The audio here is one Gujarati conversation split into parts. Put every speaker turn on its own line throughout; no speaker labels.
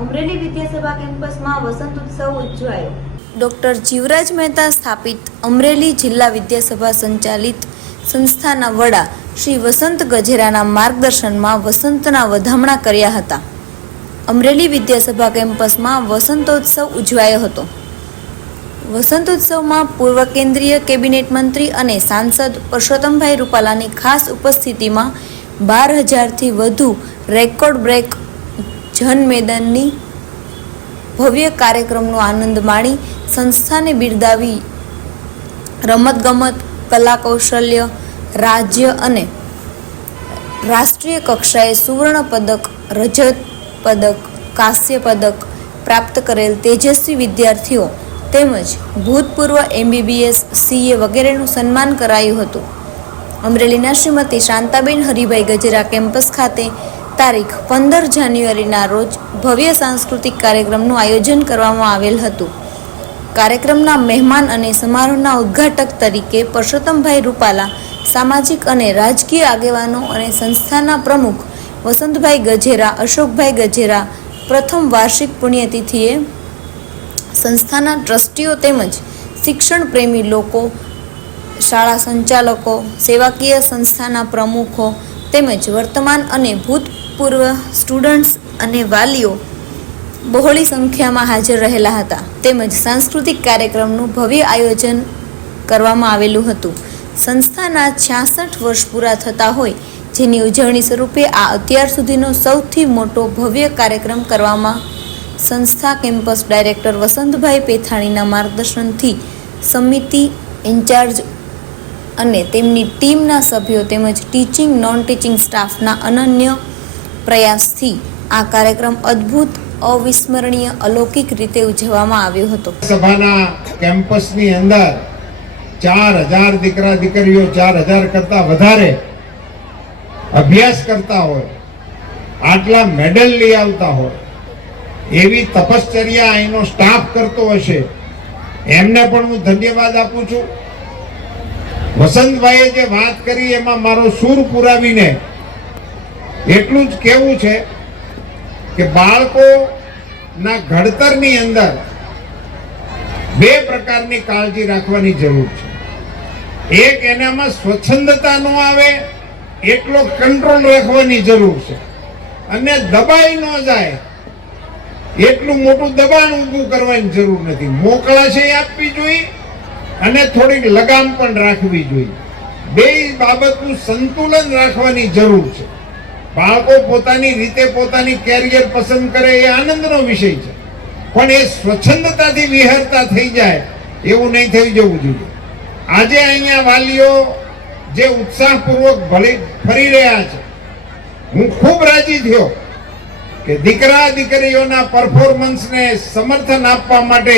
અમરેલી વિદ્યાસભા કેમ્પસમાં વસંત ઉત્સવ ઉજવાયો. ડોક્ટર જીવરાજ મહેતા સ્થાપિત અમરેલી જિલ્લા વિદ્યાસભા સંચાલિત સંસ્થાના વડા શ્રી વસંત ગજેરાના માર્ગદર્શનમાં વસંતના વધામણા કર્યા હતા. અમરેલી વિદ્યાસભા કેમ્પસમાં વસંતોત્સવ ઉજવાયો હતો. વસંતોત્સવમાં પૂર્વ કેન્દ્રીય કેબિનેટ મંત્રી અને સાંસદ પરસોત્તમભાઈ રૂપાલાની ખાસ ઉપસ્થિતિમાં બાર હજારથી વધુ રેકોર્ડ બ્રેક જનમેદનની ભવ્ય કાર્યક્રમનો આનંદ માણી સંસ્થાને બિરદાવી રમતગમત કલા કૌશલ્ય રાજ્ય અને રાષ્ટ્રીય કક્ષાએ સુવર્ણ પદક, રજત પદક, કાંસ્ય પદક પ્રાપ્ત કરેલ તેજસ્વી વિદ્યાર્થીઓ તેમજ ભૂતપૂર્વ એમબીબીએસ, સીએ વગેરેનું સન્માન કરાયું હતું. અમરેલીના શ્રીમતી શાંતાબેન હરિભાઈ ગજેરા કેમ્પસ ખાતે તારીખ પંદર જાન્યુઆરીના રોજ ભવ્ય સાંસ્કૃતિક કાર્યક્રમનું આયોજન કરવામાં આવેલ હતું. કાર્યક્રમના મહેમાન અને સમારોહના ઉદ્ઘાટક તરીકે પરસોત્તમભાઈ રૂપાલા, સામાજિક અને રાજકીય આગેવાનો અને સંસ્થાના પ્રમુખ વસંતભાઈ ગજેરા, અશોકભાઈ ગજેરા, પ્રથમ વાર્ષિક પુણ્યતિથિએ સંસ્થાના ટ્રસ્ટીઓ તેમજ શિક્ષણ પ્રેમી લોકો, શાળા સંચાલકો, સેવાકીય સંસ્થાના પ્રમુખો તેમજ વર્તમાન અને ભૂતપૂર્વ સ્ટુડન્ટ્સ અને વાલીઓ બહોળી સંખ્યામાં હાજર રહેલા હતા. તેમજ સાંસ્કૃતિક કાર્યક્રમનું ભવ્ય આયોજન કરવામાં આવેલું હતું. સંસ્થાના છ્યાસઠ વર્ષ પૂરા થતા હોય જેની ઉજવણી સ્વરૂપે આ અત્યાર સુધીનો સૌથી મોટો ભવ્ય કાર્યક્રમ કરવામાં સંસ્થા કેમ્પસ ડાયરેક્ટર વસંતભાઈ પેથાણીના માર્ગદર્શનથી સમિતિ ઇન્ચાર્જ અને તેમની ટીમના સભ્યો તેમજ ટીચિંગ નોન ટીચિંગ સ્ટાફના અનન્ય પ્રયાસથી આ કાર્યક્રમ અદ્ભુત, અવિસ્મરણીય, અલૌકિક રીતે ઉજવવામાં આવ્યો હતો.
સભાના કેમ્પસની અંદર ચાર હજાર દીકરા દીકરીઓ ચાર હજાર કરતા વધારે અભ્યાસ કરતા હોય, આટલા મેડલ લઈ આવતા હોય, એવી તપશ્ચર્યા અહીંનો સ્ટાફ કરતો હશે, એમને પણ હું ધન્યવાદ આપું છું. વસંતભાઈએ જે વાત કરી એમાં મારો સૂર પુરાવીને એટલું જ કહેવું છે કે બાળકોના ઘડતરની અંદર બે પ્રકારની કાળજી રાખવાની જરૂર છે. એક એનામાં સ્વચ્છંદતા ન આવે એટલો કંટ્રોલ રાખવાની જરૂર છે. અને દબાઈ ન જાય, એટલું મોટું દબાણ ઊભું કરવાની જરૂર નથી. મોકળાશે આપવી જોઈએ અને થોડીક લગામ પણ રાખવી જોઈએ. બે બાબતનું સંતુલન રાખવાની જરૂર છે. બાળકો પોતાની રીતે પોતાની કેરિયર પસંદ કરે એ આનંદનો વિષય છે. પણ એ સ્વચ્છંદતાથી વિહરતા થઈ જાય એવું નહીં થઈ જવું જોઈએ. આજે અહીંયા વાલીઓ જે ઉત્સાહપૂર્વક ભલે ફરી રહ્યા છે, હું ખૂબ રાજી થયો કે દીકરા દીકરીઓના પરફોર્મન્સને સમર્થન આપવા માટે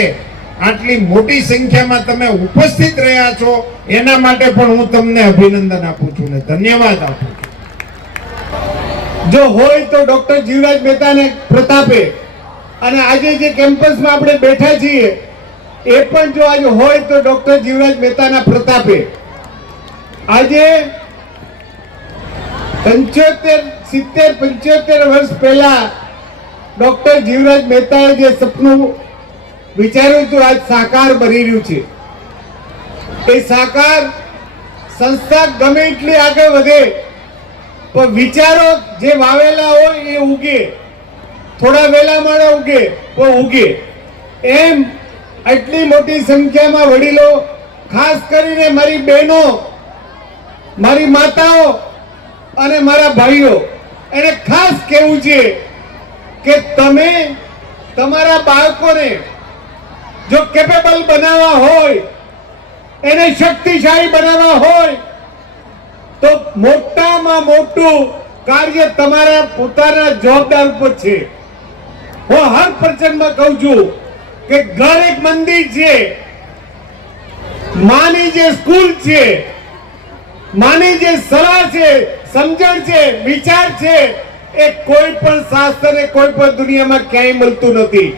આટલી મોટી સંખ્યામાં તમે ઉપસ્થિત રહ્યા છો, એના માટે પણ હું તમને અભિનંદન આપું છું ને ધન્યવાદ આપું છું.
જો હોય તો ડોક્ટર જીવરાજ મહેતાને પ્રતાપે. અને આજે જે કેમ્પસમાં આપણે બેઠા છીએ, એ પણ જો આજે હોય તો ડોક્ટર જીવરાજ મહેતાના પ્રતાપે. આજે પંચોતેર, સિત્તેર, પંચોતેર વર્ષ પહેલા ડોક્ટર જીવરાજ મહેતાએ જે સપનું વિચાર્યું હતું, આજ સાકાર બની રહ્યું છે. એ સાકાર સંસ્થા ગમે એટલી આગળ વધે પણ વિચારો જે વાવેલા હોય એ ઉગે. થોડા વેલા મળે ઉગે, તો ઉગે. એમ આટલી મોટી સંખ્યામાં વડીલો, ખાસ કરીને મારી બહેનો, મારી માતાઓ અને મારા ભાઈઓ, એને ખાસ કહેવું છે કે તમે તમારા બાળકોને જો કેપેબલ બનાવવા હોય, એને શક્તિશાળી બનાવવા હોય તો મોટામાં મોટું કાર્ય તમારા પોતાના જવાબદાર ઉપર છે. હું હર પ્રચંડમાં કહું છું કે ઘર એક મંદિર છે, માની જે સ્કૂલ છે, માની જે સલાહ છે, સમજણ છે, વિચાર છે, એ કોઈ પણ શાસ્ત્ર કોઈ પણ દુનિયામાં ક્યાંય મળતું નથી.